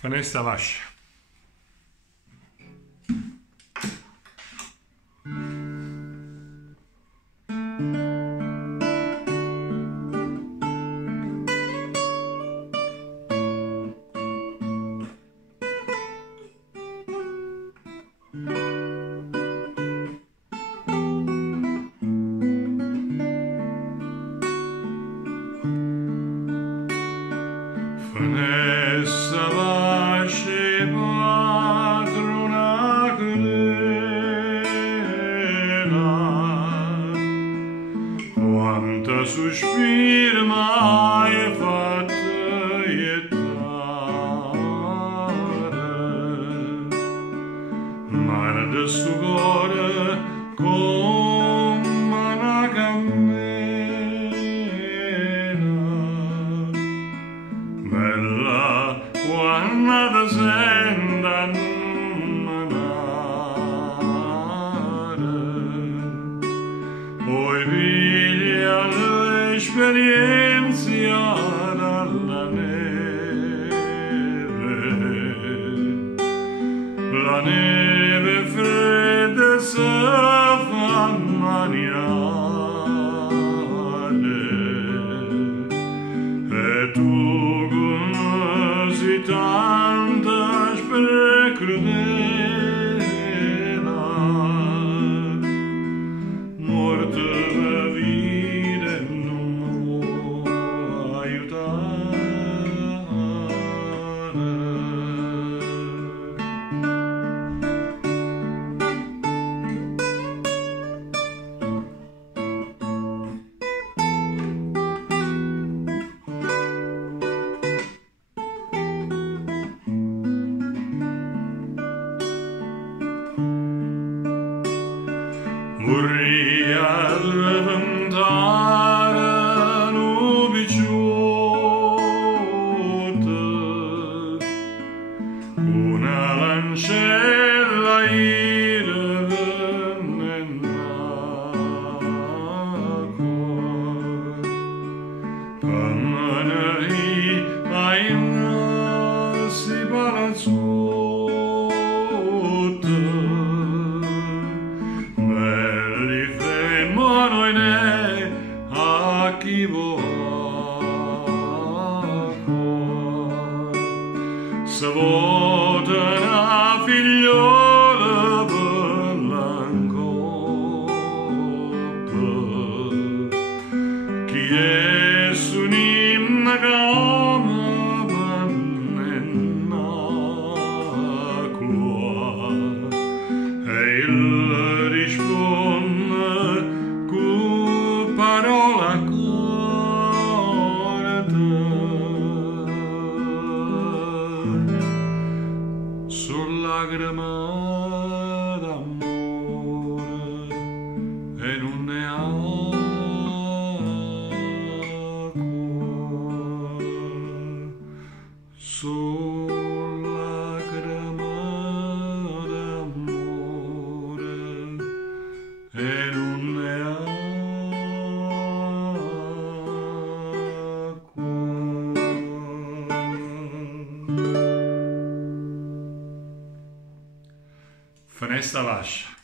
Vanessa Vascia. Vanessa Vascia, padrona creda, quanta sospir mai fatta ietare, mar de sto cuore come una cammina, bella quando ti sento annunziare, poi piglia l'esperienza dalla neve, la neve fredda si fa maniare, e tu tanta crudela, morte la vita non può aiutare. Vorrei diventare un picciotto, una lancella si palazzotto, belli femmono in a chi se vota una figliola per l'ancoppa, chi è su un'inna cama vannennacqua, e il risponde con parola corta, sulla lacrima d'amore e non ne ha sulla lacrima d'amore e non ne ha Vanessa Vascia.